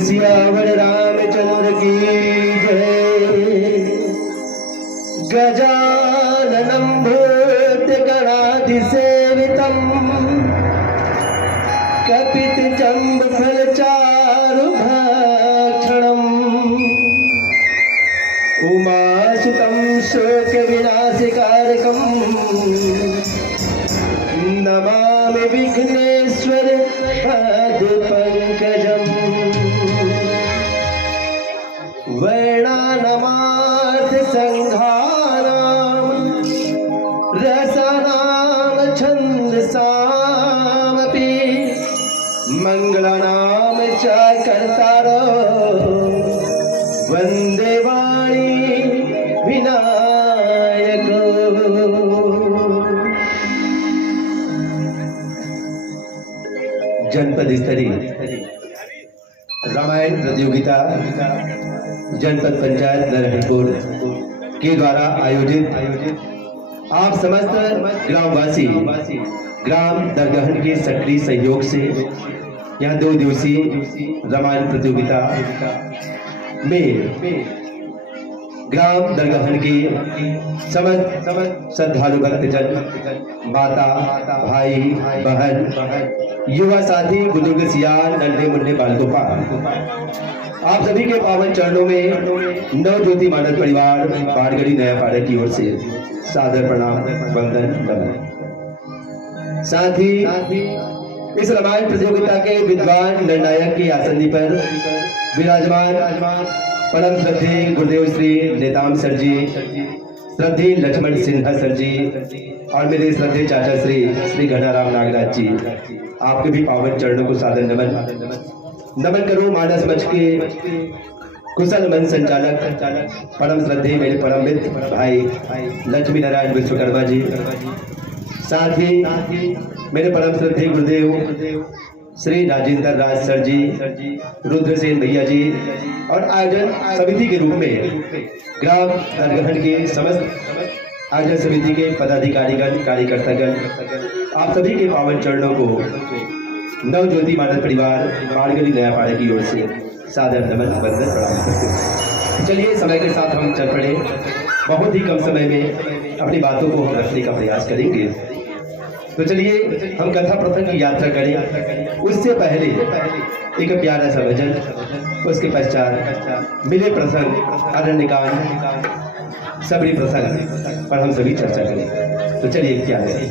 सियावर रामचंद्र की जय। गजाननं भूतगणाधिसेवितं कपितजम्बफलचारुभक्षणम् उमासुतं शोकविनाशकारकं नमामि विघ्नेश्वर पादपङ्कजम्। वर्णानामार्थसङ्घानां रसानां छन्दसामपि मङ्गलानां च कर्तारो वन्दे वाणी विनायको। जनपद स्तरीय रामायण प्रतियोगिता जनपद पंचायत नारायणपुर के द्वारा आयोजित आप समस्त ग्रामवासी ग्राम दरगहन के सक्रिय सहयोग से यहाँ 2 दिवसीय रामायण प्रतियोगिता में ग्राम दरगहन के समस्त श्रद्धालु भक्तजन, माता, भाई, बहन, युवा साथी, बुजुर्ग, सियार, नन्हे मुन्ने बालकों का आप सभी के पावन चरणों में नवज्योति मानस परिवार बाड़गड़ी नयापाड़ा की ओर से सादर प्रणाम वंदन नमन। साथ ही इस रामायण प्रतियोगिता के विद्वान निर्णायक की आसनी पर विराजमान परम श्रद्धे गुरुदेव श्री नेताम सर जी, श्रद्धे लक्ष्मण सिन्हा सर जी और मेरे श्रद्धे चाचा श्री घनाराम नागराज जी, आपके भी पावन चरणों को सादर नमन करो। मानस मंच के कुशल मन संचालक परम श्रद्धे मेरे परम मित्र भाई लक्ष्मी नारायण विश्वकर्मा जी, साथ ही मेरे परम श्रद्धे गुरुदेव श्री राजेंद्र राज सर जी, रुद्रसेन भैया जी और आयोजन समिति के रूप में ग्राम दरगहन के समस्त आयोजन समिति के पदाधिकारीगण, कार्यकर्तागण, आप सभी के पावन चरणों को नवज्योति मानस परिवार बाड़गड़ी नयापाड़ा की ओर से सादर नमन वंदन प्रणाम करते हैं। चलिए समय के साथ हम चल पड़े, बहुत ही कम समय में अपनी बातों को हम रखने का प्रयास करेंगे। तो चलिए हम कथा प्रसंग की यात्रा करें। उससे पहले एक प्यारा सा भजन, उसके पश्चात मिले प्रसंग, अरण्यकांड, सबरी प्रसंग पर हम सभी चर्चा करें। तो चलिए क्या है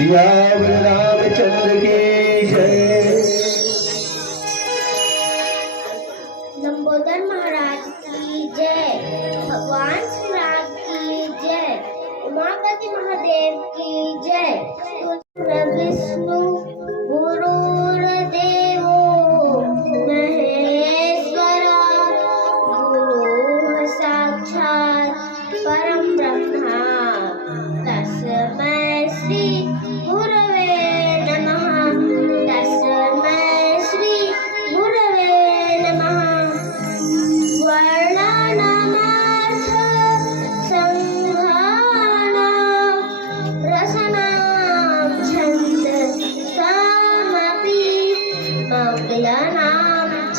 सियावर रामचंद्र की जय। लंबोदर महाराज की जय। भगवान श्री राम की जय। उमापति महादेव की जय। विष्णु गुरुर्देवो महेश्वरा गुरु साक्षात् परम ब्रह्मा तस्मै श्री गुरवे नमः। तस्मै श्री गुरवे नमः। वर्णनामार्थ संघानां रसनां छन्द सामपि मंगलानां च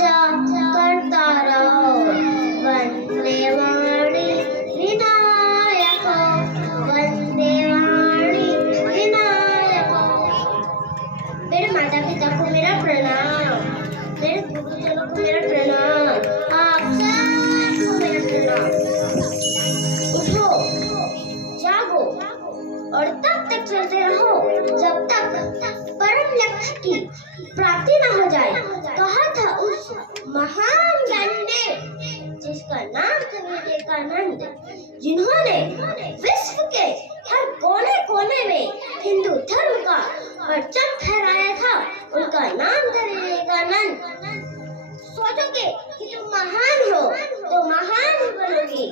कर्तारौ वन्दे वाणी विनायक। वन्दे वाणी विनायक। मेरे माता पिता को मेरा प्रणाम। मेरे गुरुजनों को मेरा प्रणाम। आप सबको मेरा प्रणाम। उठो, जागो और तब तक चलते रहो जब तक परम लक्ष्य की प्राप्ति न हो जाए। कहा था उस महान ज्ञानी ने जिसका नाम था विवेकानंद, जिन्होंने विश्व के हर कोने कोने में हिंदू धर्म का परचम फहराया था। उनका नाम था विवेकानंद। सोचोगे कि तुम महान हो तो महान ही बनोगे।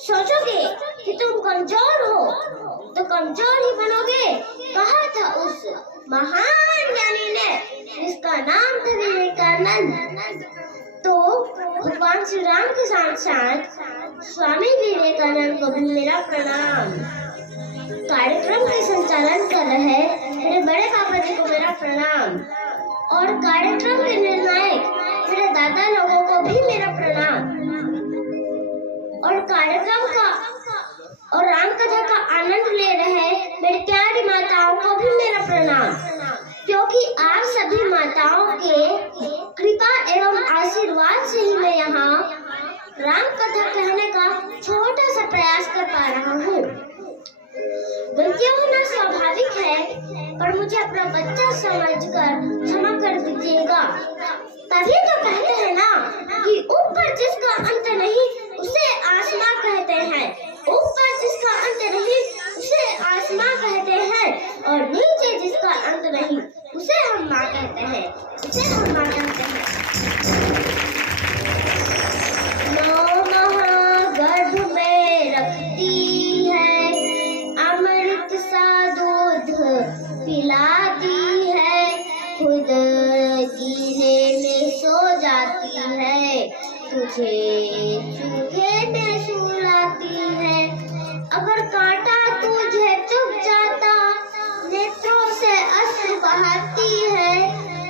सोचोगे कि तुम कमजोर हो तो कमजोर ही बनोगे। कहा था उस महान ज्ञानी ने जिसका नाम था विवेकानंद। तो भगवान श्री राम के साथ साथ स्वामी विवेकानंद को भी मेरा प्रणाम। कार्यक्रम के संचालन कर रहे मेरे बड़े पापा जी को मेरा प्रणाम और कार्यक्रम के निर्णायक मेरे दादा लोगों को भी मेरा प्रणाम। कार्यक्रम का और राम कथा का आनंद ले रहे मेरी प्यारी माताओं को भी मेरा प्रणाम, क्योंकि आप सभी माताओं के कृपा एवं आशीर्वाद से ही मैं यहाँ राम कथा कहने का छोटा सा प्रयास कर पा रहा हूँ। गलतियाँ होना स्वाभाविक है, पर मुझे अपना बच्चा समझकर क्षमा कर दीजिएगा। तभी तो कहते हैं ना कि ऊपर जिसका अंत नहीं उसे आसमां कहते हैं, ऊपर जिसका अंत नहीं उसे आसमां कहते हैं, और नीचे जिसका अंत नहीं उसे हम माँ कहते हैं, उसे हम माँ कहते हैं। नौ माह गर्भ में रखती है, अमृत सा दूध पिलाती है, खुद गीले में सो जाती है, तुझे चूल्हे में सुलाती है। अगर कांटा तुझे चुभ जाता, नेत्रों से अश्रु बहाती है,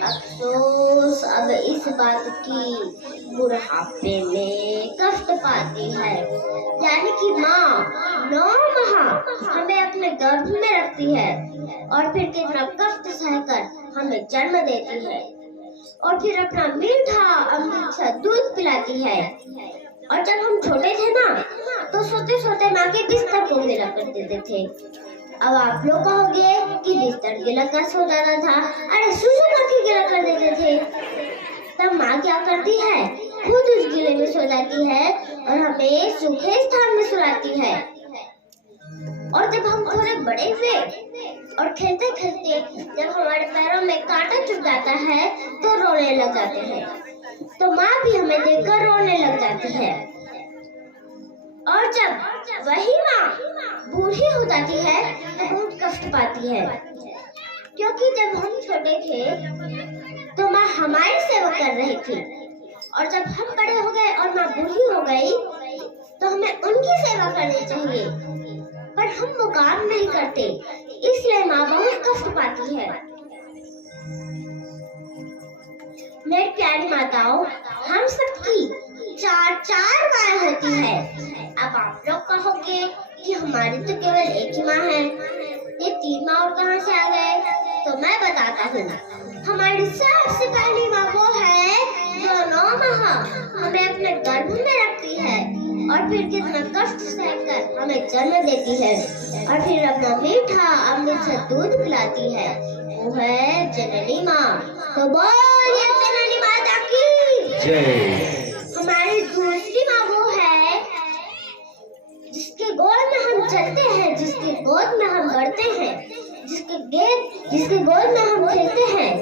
अफसोस अब इस बात की बुढ़ापे में कष्ट पाती है। यानी कि माँ 9 माह हमें अपने गर्भ में रखती है और फिर कितना कष्ट सहकर हमें जन्म देती है, और फिर अपना मीठा अमृत सा दूध पिलाती है। और जब हम छोटे थे ना, तो सोते सोते माँ के बिस्तर को गिला कर देते थे। अब आप लोग कहोगे कि बिस्तर गिला कर सो जाता था, अरे सुसु करके गिला कर देते थे। तब माँ क्या करती है, खुद उस गिले में सो जाती है और हमें सूखे स्थान में सुलाती है। और जब हम थोड़े बड़े हुए और खेलते खेलते जब हमारे पैरों में कांटा चुभ जाता है तो रोने लग जाते हैं, तो माँ भी हमें देखकर रोने लग जाती है। और जब वही माँ बूढ़ी हो जाती है तो बहुत कष्ट पाती है, क्योंकि जब हम छोटे थे तो माँ हमारी सेवा कर रही थी, और जब हम बड़े हो गए और माँ बूढ़ी हो गई तो हमें उनकी सेवा करनी चाहिए, पर हम वो काम नहीं करते, इसलिए माँ बहुत कष्ट पाती है। मेरी प्यारी माताओं, हम सबकी 4 माँ होती है। अब आप लोग कहोगे कि हमारी तो केवल एक ही माँ है, ये 3 माँ और कहाँ से आ गए? तो मैं बताता हूँ। हमारी सबसे पहली माँ वो है जो 9 माह हमें अपने गर्भ में रखती है और फिर कितना कष्ट सहकर हमें जन्म देती है, और फिर अपना मीठा अमृत सा दूध पिलाती है, वो है जननी माँ। तो बोलिए जननी माता की जय। हमारी दूसरी माँ वो है जिसके गोद में हम चलते हैं, जिसके गोद में हम बढ़ते हैं, जिसके गोद में हम खेलते हैं,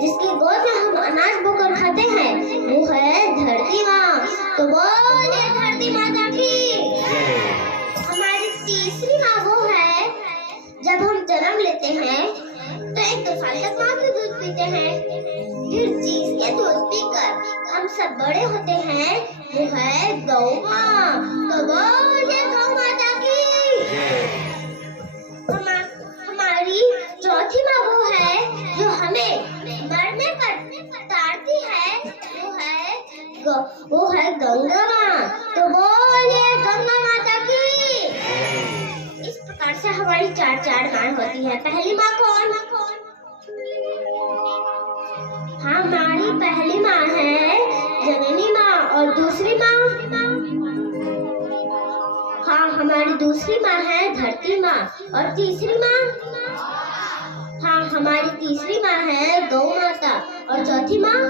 जिसके गोद में हम अनाज बोकर खाते हैं, वो है धरती माँ। तो बोलिए धरती माता की। हमारी तीसरी माँ वो है जब हम जन्म लेते हैं तो 1-2 साल तक माँ के दूध पीते हैं, फिर जिसके दूध पीकर हम सब बड़े होते हैं, वो है गौ माँ। तो बोलिए गौ माता की। हमारी चौथी माँ वो है जो हमें मरने पर तारती है, वो है गंगा माँ। तो बोलिए गंगा माता की। इस प्रकार से हमारी 4 माँ होती है। पहली माँ कौन? हमारी पहली माँ है जननी माँ, और दूसरी माँ, हाँ हमारी दूसरी माँ है धरती माँ, और तीसरी माँ, हाँ हमारी तीसरी माँ है गौ माता, और चौथी माँ,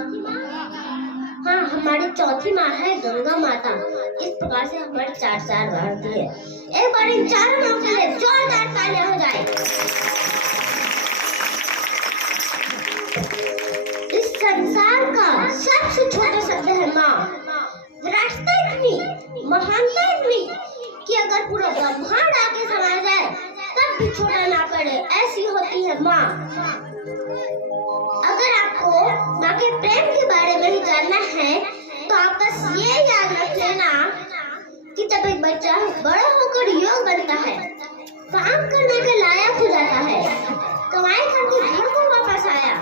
हाँ हमारी चौथी माँ है गंगा माता। इस प्रकार से हमारी 4 माँ होती है। एक बार इन 4 माँ के लिए जोरदार तालियां हो जाए। इस संसार का सबसे छोटा शब्द है माँ। विराटता इतनी, महानता इतनी कि अगर पूरा ब्रह्मांड आके समा जाए तब भी छोटा ना पड़े, ऐसी होती है माँ। अगर आपको माँ के प्रेम के बारे में ही जानना है तो आप बस ये याद रख लेना कि जब एक बच्चा बड़ा होकर योग बनता है, काम करने के लायक हो जाता है, कमाई करके घर को वापस आया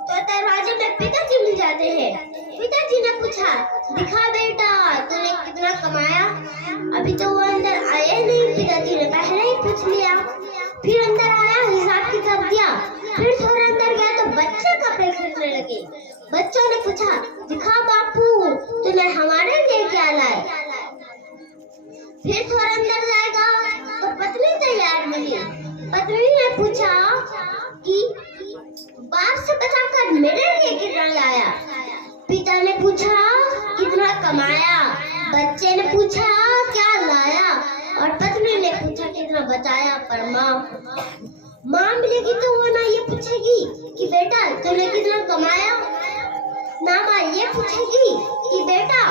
तो दरवाजे में पिताजी मिल जाते हैं। पिताजी ने पूछा, दिखा बेटा तूने कितना कमाया? पूछा कितना कमाया, बच्चे ने पूछा क्या लाया, और पत्नी ने पूछा कितना बचाया। पर माँ मिलेगी तो वो ना ये पूछेगी कि बेटा तूने कितना कमाया, ना माँ ये पूछेगी कि बेटा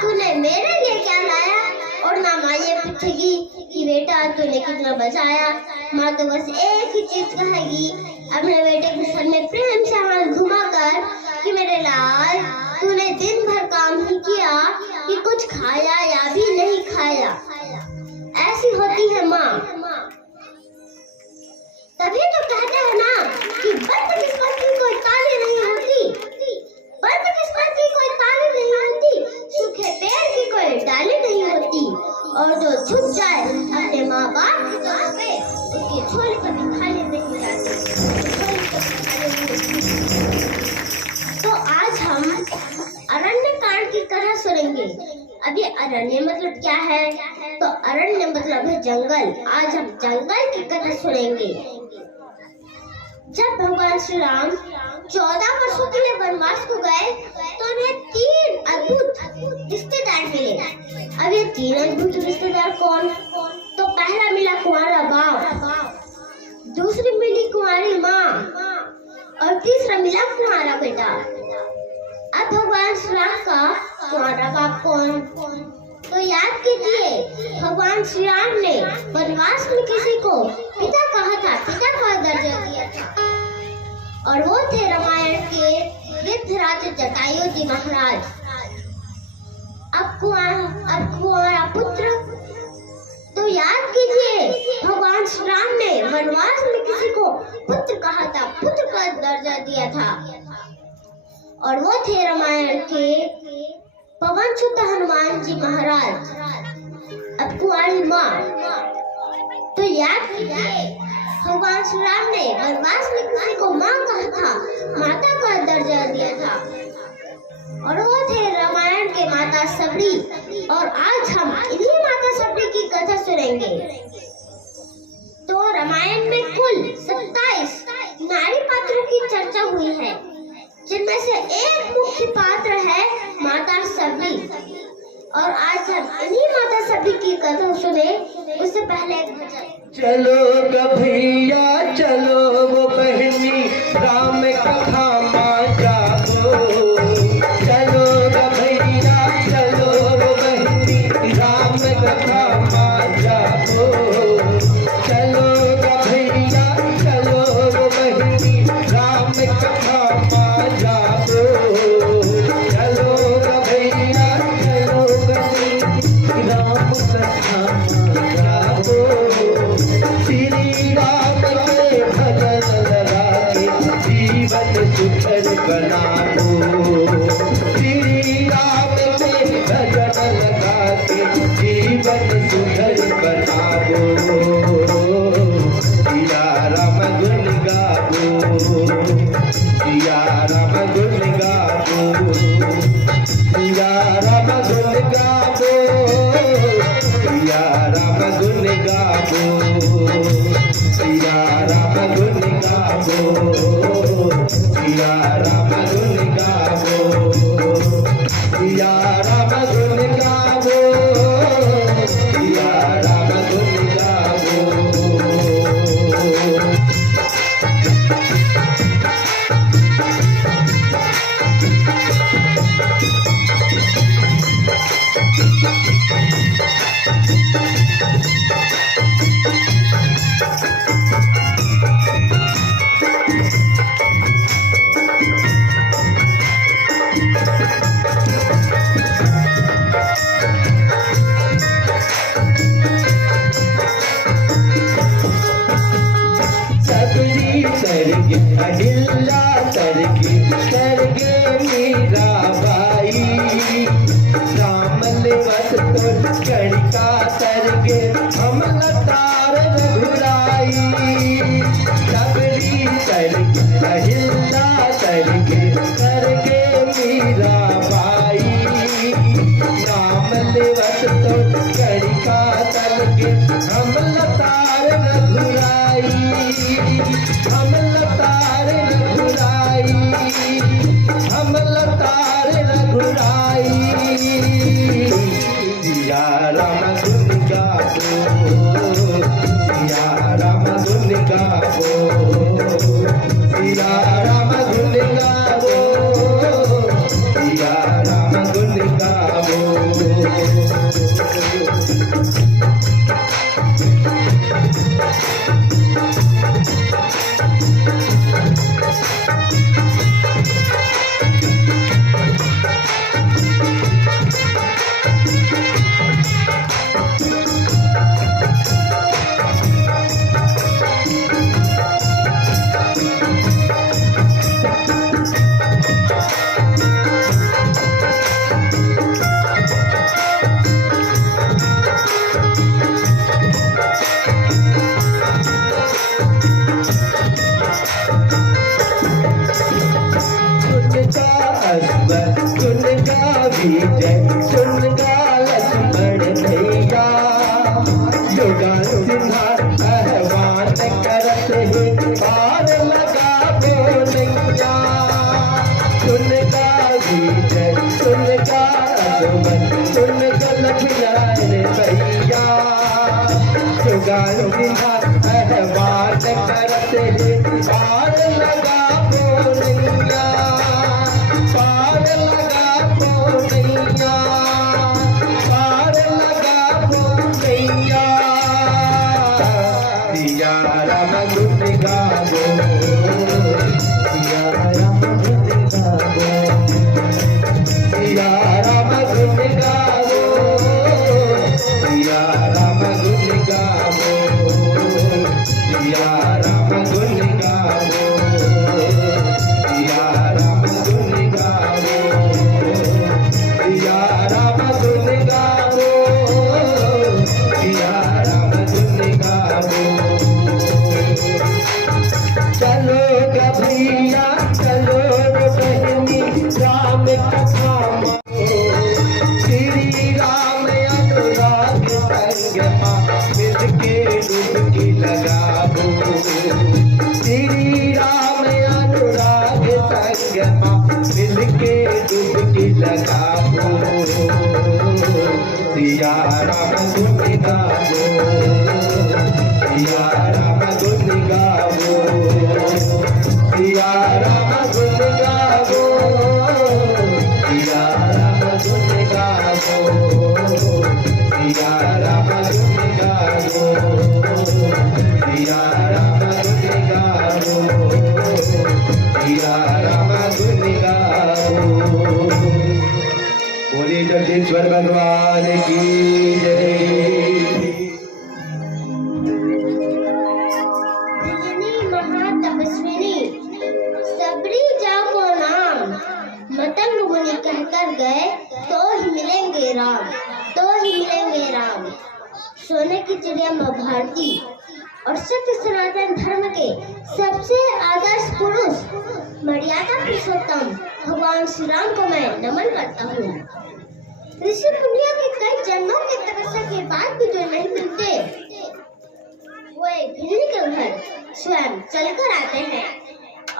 तूने मेरे लिए क्या लाया, और ना माँ ये पूछेगी कि बेटा तूने कितना बचाया। माँ तो बस एक ही चीज कहेगी अपने बेटे के सर में प्रेम से हाथ घुमाकर कि मेरे लाल तूने दिन भर काम ही किया कि कुछ खाया या भी नहीं खाया। ऐसी होती है माँ। तभी तो कहते हैं ना कि बदकिस्मत की कोई ताली नहीं होती, बदकिस्मत की कोई ताली नहीं होती, सूखे पेड़ की कोई डाली नहीं होती, और जो झुक जाए अपने माँ बाप की जगह पे उसकी झोली कभी खाली नहीं जाती। तो आज हम अरण्य कांड की कथा सुनेंगे। अब ये अरण्य मतलब क्या है? तो अरण्य मतलब है जंगल। आज हम जंगल की कथा सुनेंगे। जब भगवान श्री राम 14 वर्षों के लिए वनवास को गए तो उन्हें 3 अद्भुत रिश्तेदार मिले। अब ये 3 अद्भुत रिश्तेदार कौन? तो पहला मिला कुंवारा बाप, दूसरी मिली कुंवारी माँ, और तीसरा मिला कुंवारा बेटा। अब भगवान श्री राम का कुंवारा बाप कौन? तो याद कीजिए, भगवान श्री राम ने वनवास में किसी को पिता कहा था, पिता का दर्जा दिया था, और वो थे रामायण के गिद्धराज जटायु जी महाराज। अब कुंवारा पुत्र, तो याद कीजिए, भगवान श्री राम ने वनवास में किसी को पुत्र कहा था, पुत्र का दर्जा दिया था, और वो थे रामायण के पवन सुत हनुमान जी महाराज। अब कुंवारी माँ, तो याद कीजिए, भगवान श्री राम ने वनवास में किसी को माँ कहा था, माता का दर्जा दिया था, और वो थे रामायण के माता सबरी। और आज हम इन्हीं माता सबरी की कथा सुनेंगे। तो रामायण में कुल 27 नारी पात्रों की चर्चा हुई है, जिनमें से एक मुख्य पात्र है माता सबरी। और आज हम इन्हीं माता सबरी की कथा सुने। उससे पहले एक भजन। चलो ग भैया चलो वो बहनी राम कथा माँ जाओ, चलो ग भैया चलो वो बहनी राम कथा माँ जाओ, चलो ग भैया चलो वो बहनी राम कथा माँ जाओ, चलो ग भैया चलो बहनी राम कथा माँ जाओ। श्री राम के भजन लगा के जीवन राम गुण गावो। विजय सुन गा लक्ष्मण भैया, युगल सिंहार आह्वान करत है पार लगा बोलैया। सुन गा विजय सुन गा लक्ष्मण सुन गा लक्ष्मण भैया, युगल सिंहार आह्वान करत है पार लगा बोलैया, पार लगा बोलैया, पार लगा बोलैया। सिया राम गुण गावो, सिया राम गुण गावो, सिया राम गुण गावो, सिया राम गुण गावो, सिया राम गुण गावो, सिया राम गुण गावो, सिया राम गुण गावो, सिया राम गुण गावो। चलो ग भैया चलो ग बहनी राम कथा मानो, श्री राम अनुराग संग मिलके डुबकी लगाओ, श्री राम अनुराग संग मिलके डुबकी लगाओ। सिया राम गुण गावो, सिया राम गुण गावो, सिया राम गुण गावो, सिया राम गुण गावो, सिया राम गुण गावो, सिया राम गुण गावो, सिया राम गुण गावो। बोलिए जगदीश्वर भगवान की जय। महातपस्विनी सबरी जा को नाम, मतंग मुनि कहकर गए तो ही मिलेंगे राम, तो ही मिलेंगे राम। सोने की चिड़िया माँ भारती और सत्य सनातन धर्म के सबसे आदर्श पुरुष मर्यादा पुरुषोत्तम भगवान श्री राम को मैं नमन करता हूँ। ऋषि मुनियों के कई जन्मों की तपस्या के बाद भी जो नहीं मिलते, वो एक भिल्ली के घर स्वयं चलकर आते हैं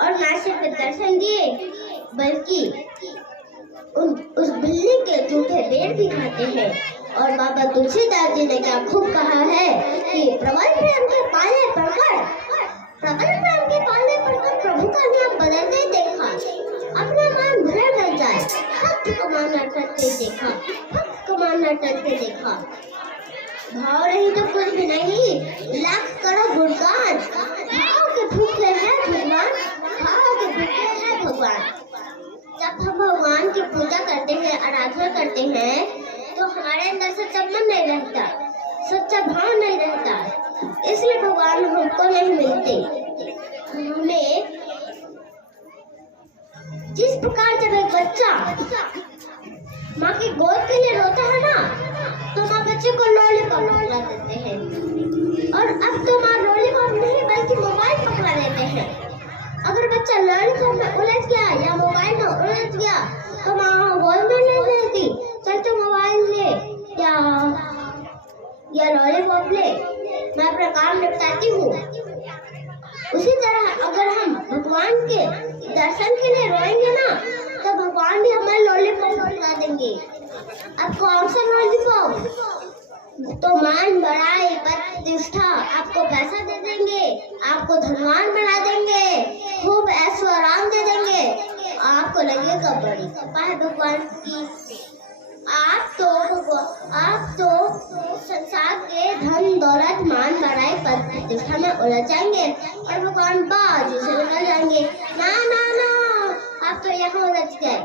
और न सिर्फ दर्शन दिए बल्कि उस बिल्ली के जूठे पेड़ भी खाते हैं। और बाबा तुलसीदास जी ने क्या खूब कहा है कि प्रबल प्रेम के पाले पड़कर, प्रबल प्रेम के पाले पड़कर प्रभु का नाम बदलते देखा, अपना मान भले न जाए भक्त कमाना करते देखा, भक्त कमाना करते देखा। भाव नहीं तो कुछ भी नहीं, लाख करो गुणगान, भाव के भूखे हैं भगवान, भाव के भूखे हैं भगवान। जब हम भगवान की पूजा करते हैं, आराधना करते हैं, तो हमारे अंदर सच्चा मन नहीं रहता, सच्चा भाव नहीं रहता, इसलिए भगवान हमको नहीं मिलते। हमें जिस प्रकार जब एक बच्चा माँ की गोद के लिए रोता है ना, तो माँ बच्चे को लॉलीपॉप पकड़ा देते हैं, और अब तो माँ लॉलीपॉप नहीं बल्कि मोबाइल पकड़ा देते हैं। अगर बच्चा लॉलीपॉप में उलझ गया या मोबाइल में उलझ गया तो माँ गोद में नहीं रहती, चल तो मोबाइल ले या लॉलीपॉप ले, मैं अपना काम निपटाती हूँ। उसी तरह अगर हम भगवान के दर्शन के लिए रोएंगे ना, तो भगवान भी हमें लॉलीपॉप पकड़ा देंगे। अब कौन सा लॉलीपॉप? तो मान बढ़ाई प्रतिष्ठा, आपको पैसा दे देंगे, आपको धनवान बना देंगे, खूब ऐशो आराम दे देंगे, आपको लगेगा बड़ी कृपा है भगवान की। व्यवस्था में उलझ जाएंगे और भगवान बाजू से निकल जाएंगे। ना ना ना, आप तो यहाँ उलझ गए।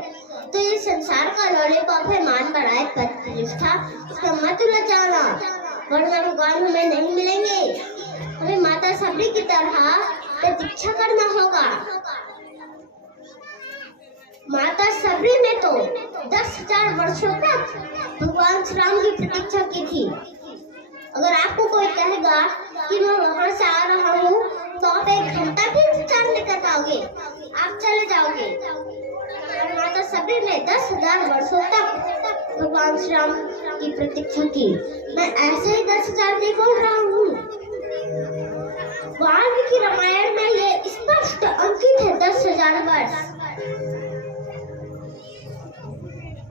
तो ये संसार का लॉलीपॉप है, मान बढ़ाए प्रतिष्ठा, इसका मत उलझ जाना, वरना भगवान हमें नहीं मिलेंगे। हमें माता सबरी की तरह प्रतीक्षा करना होगा। माता सबरी ने तो 10,000 वर्षों तक भगवान श्री राम की प्रतीक्षा की थी। अगर आपको कोई कहेगा कि मैं वहां से आ रहा हूँ, तो आप 1 घंटा भी इंतजार नहीं कर पाओगे, आप चले जाओगे। और माता सबरी ने 10,000 वर्षों तक भगवान श्री राम की प्रतीक्षा की। मैं ऐसे ही 10,000 नहीं बोल रहा हूँ। वाल्मीकि रामायण में ये स्पष्ट अंकित है 10,000 वर्ष।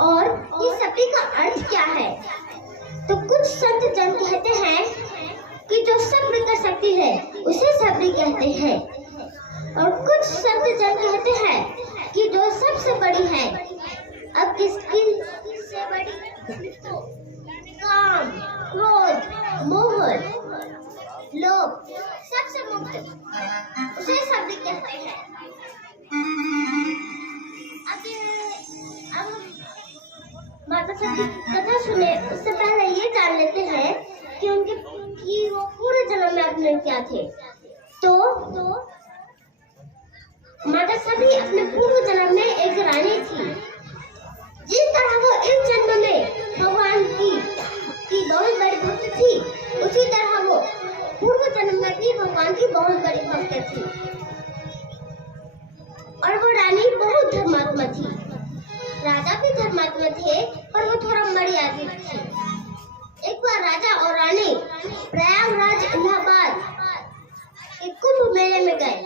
और ये सबरी का अर्थ क्या है? तो कुछ संत जन कहते हैं कि जो सब्र कर सकती है उसे सबरी कहते हैं, और कुछ संत जन कहते हैं कि जो सबसे बड़ी है। अब किसकी से बड़ी? तो काम, क्रोध, मोह, लोभ सबसे मुक्त उसे सबरी कहते हैं। अब माता सबरी की कथा सुने उससे पहले ये जान लेते हैं कि वो पूरे जन्म में अपने क्या थे। तो माता सबरी अपने पूर्व जन्म में एक रानी थी। जिस तरह वो इस जन्म में भगवान की बहुत बड़ी भक्त थी, उसी तरह वो पूर्व जन्म में भी भगवान की बहुत बड़ी भक्त थी। और वो रानी बहुत धर्मात्मा थी। राजा भी धर्मात्मा थे, पर वो थोड़ा मर्यादित थे। एक बार राजा और रानी प्रयागराज इलाहाबाद एक कुंभ मेले में गए।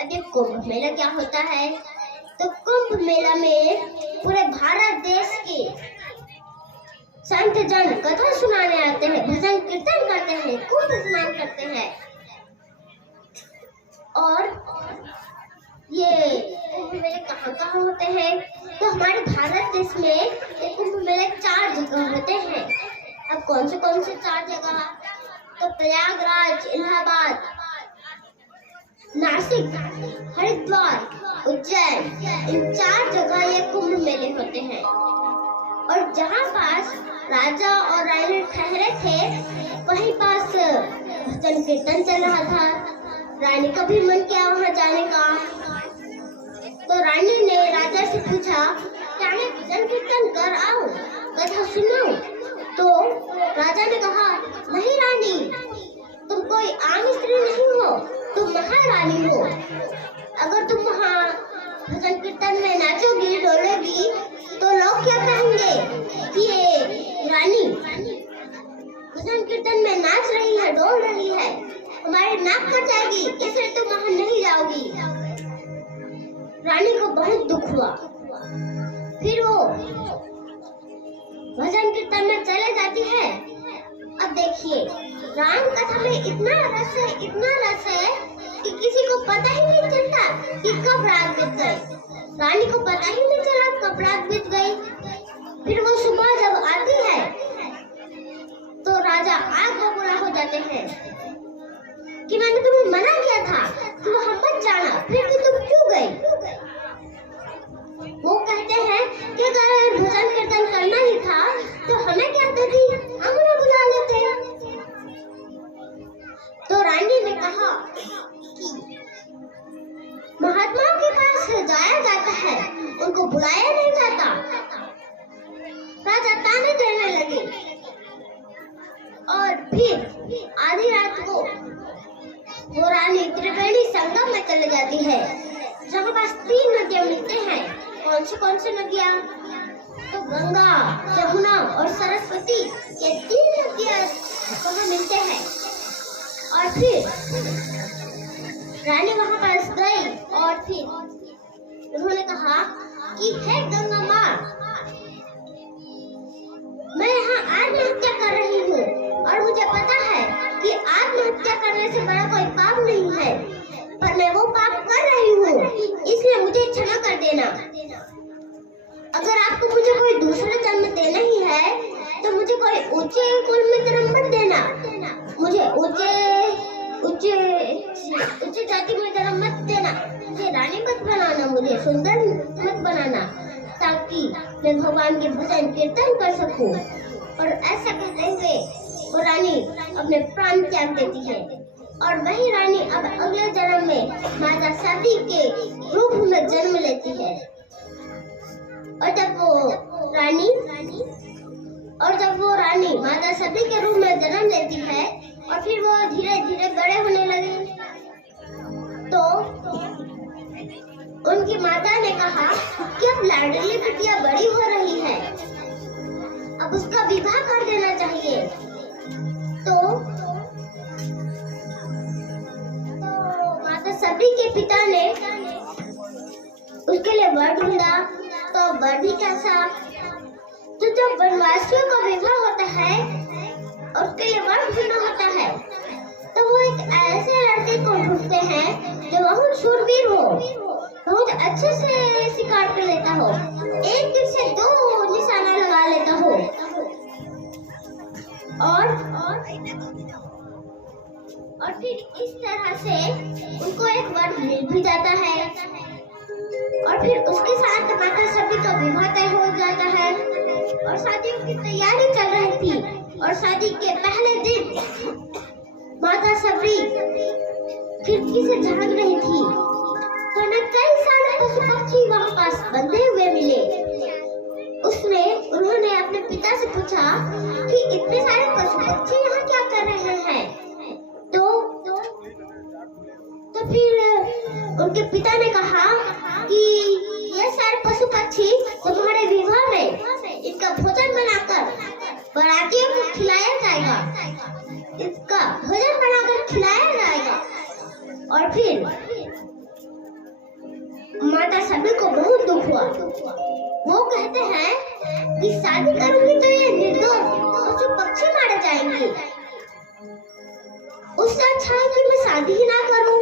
अब ये कुंभ मेला क्या होता है? तो कुंभ मेला में पूरे भारत देश के संत जन कथा सुनाने आते हैं, भजन कीर्तन करते हैं, कुंभ स्नान करते हैं। और ये कुंभ मेले कहाँ कहाँ होते हैं? तो हमारे भारत देश में ये कुंभ मेले 4 जगह होते हैं। अब कौन से 4 जगह? तो प्रयागराज, इलाहाबाद, नासिक, हरिद्वार, उज्जैन, इन 4 जगह ये कुंभ मेले होते हैं। और जहाँ पास राजा और रानी ठहरे थे, वहीं पास भजन कीर्तन चल रहा था। रानी का भी मन किया वहाँ जाने का। तो रानी ने राजा से पूछा, क्या मैं भजन कीर्तन कर आऊं, कथा सुनाऊं? तो राजा ने कहा, नहीं रानी, तुम कोई आम स्त्री नहीं हो, तुम महारानी हो। अगर तुम वहाँ भजन कीर्तन में नाचोगी, डोलोगी, तो लोग क्या कहेंगे कि ये रानी भजन कीर्तन में नाच रही है, डोल रही है, हमारी नाक कट जाएगी, इसलिए तुम वहाँ नहीं जाओगी। रानी को बहुत दुख हुआ। फिर वो भजन कीर्तन में चले जाती है। अब देखिए, राम कथा में इतना रस है कि किसी को पता ही नहीं चलता कि कब रात बीत गई। रानी को पता ही नहीं चला कब रात बीत गई। फिर वो सुबह जब आती है तो राजा आग बबूला हो जाते हैं कि मैंने तुम्हें मना किया था कि वहाँ मत जाना, फिर भी तुम क्यों गई? वो कहते हैं कि अगर भजन कीर्तन करना ही था तो हमें क्या देती, हम उन्हें बुला लेते। तो रानी ने कहा कि महात्माओं के पास जाया जाता है, उनको बुलाया नहीं जाता। राजा ताने देने लगे। और फिर आधी रात को वो रानी त्रिवेणी संगम में चले जाती है, जहाँ पास 3 नदियाँ मिलते हैं। कौन सी नदियाँ? तो गंगा, जमुना और सरस्वती, ये 3 नदियाँ वहाँ मिलते हैं। और फिर रानी वहाँ पास गई और फिर उन्होंने कहा कि हे गंगा माँ, मैं यहाँ आत्महत्या कर रही हूँ और मुझे पता है कि आत्महत्या करने से बड़ा कोई पाप नहीं है, पर मैं वो पाप कर रही हूँ, इसलिए मुझे क्षमा कर देना। अगर आपको मुझे कोई दूसरा जन्म देना ही है तो मुझे कोई ऊंचे कुल में जन्म मत देना। मुझे ऊंचे सुंदर मत बनाना, ताकि मैं भगवान के भजन कीर्तन कर सकूं। और ऐसा कहते हुए वो रानी अपने प्राण त्याग देती है और वही रानी अब अगले जन्म में माता सबरी के रूप में जन्म लेती है। और जब वो रानी माता सबरी के रूप में जन्म लेती है और फिर वो धीरे धीरे बड़े होने लगे, तो उनकी माता ने कहा कि अब लाडली बिटिया बड़ी हो रही है, अब उसका विवाह कर देना चाहिए। तो माता सबरी के पिता ने उसके लिए वर ढूंढा। तो वर भी कैसा, तो जब वनवासियों का विवाह होता है और उसके लिए वर ढूंढना होता है, तो वो एक ऐसे लड़के को ढूंढते हैं जो बहुत शूरवीर हो, बहुत अच्छे से शिकार कर लेता हो, एक तीर से 2 निशाना लगा लेता हो। और फिर इस तरह से उनको एक वर मिल भी जाता है और फिर उसके साथ माता सबरी का विवाह तय हो जाता है। और शादी की तैयारी चल रही थी और शादी के पहले दिन माता सबरी खिड़की से झांक रही थी, तो न कई सारे पशु पक्षी वहाँ पास बंधे हुए मिले। उन्होंने अपने पिता से पूछा कि इतने सारे पशु पक्षी यहाँ क्या कर रहे हैं। तो फिर उनके पिता ने कहा कि ये सारे पशु पक्षी तुम्हारे विवाह में इनका भोजन बनाकर बरातियों को खिलाया जाएगा, इसका भोजन बनाकर खिलाया जाएगा। और फिर माता सबरी को बहुत दुख हुआ। वो कहते हैं कि शादी करूंगी तो ये निर्दोष पशु पक्षी मारे जाएंगे, उससे अच्छा है कि मैं शादी ही ना करूं।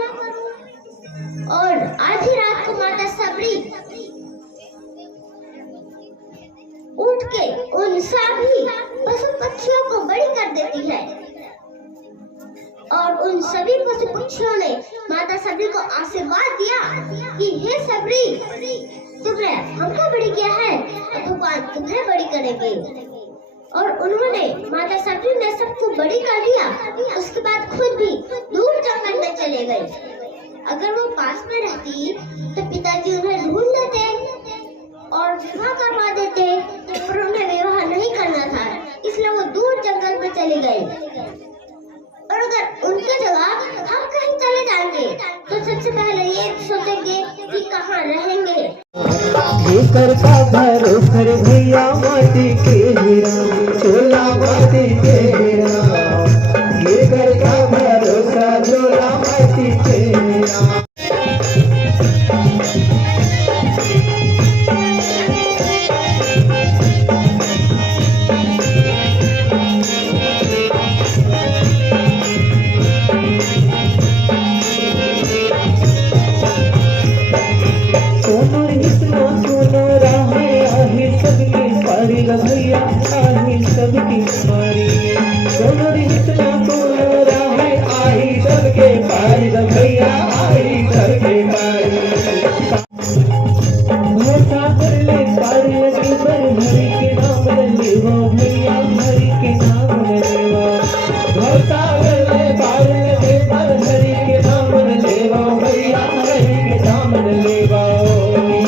और आधी रात को माता सबरी उठ के उन सभी पशु पक्षियों को बलि कर देती है। और उन सभी पशु पक्षियों ने माता सबरी को आशीर्वाद दिया कि हे सबरी, तुमने हमको बड़ी किया है और भगवान तुम्हें बड़ी करेंगे। और उन्होंने माता सबरी ने सबको बड़ी कर दिया। उसके बाद खुद भी दूर जंगल में चले गए। अगर वो पास में रहती तो पिताजी उन्हें ढूंढ लेते और विवाह करवा देते, पर उन्हें विवाह नहीं करना था, इसलिए वो दूर जंगल में चले गए। और अगर उनके जगह हम कहीं चले जाएंगे तो सबसे पहले ये सोचेंगे कि कहाँ रहेंगे। कर का भरोसा भैया माटी के हीरा, चोला माटी के हीरा, ये कर का भरोसा चोला माटी के हीरा। भैया आई सबकी पारी, सोनरी इतना कोरा है, आई सबके पारी, भैया आई सबके पारी। भरोसा कर ले पारी लगी पर हरि के नाम ले वो भैया, हरि के नाम ले वो। भरोसा कर ले पारी लगी पर हरि के नाम ले वो भैया, हरि के नाम ले वो।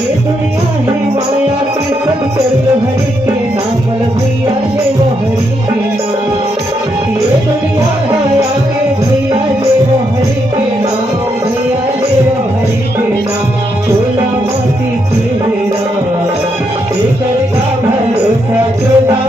ये दुनिया है माया की सब कर लो हरि के नाम भैया, ले वो हरि के नाम। ये दुनिया है आके भैया, ले वो हरि के नाम भैया, ले वो हरि के नाम। चोला माटी के हीरा, ये कर का भरोसा चोला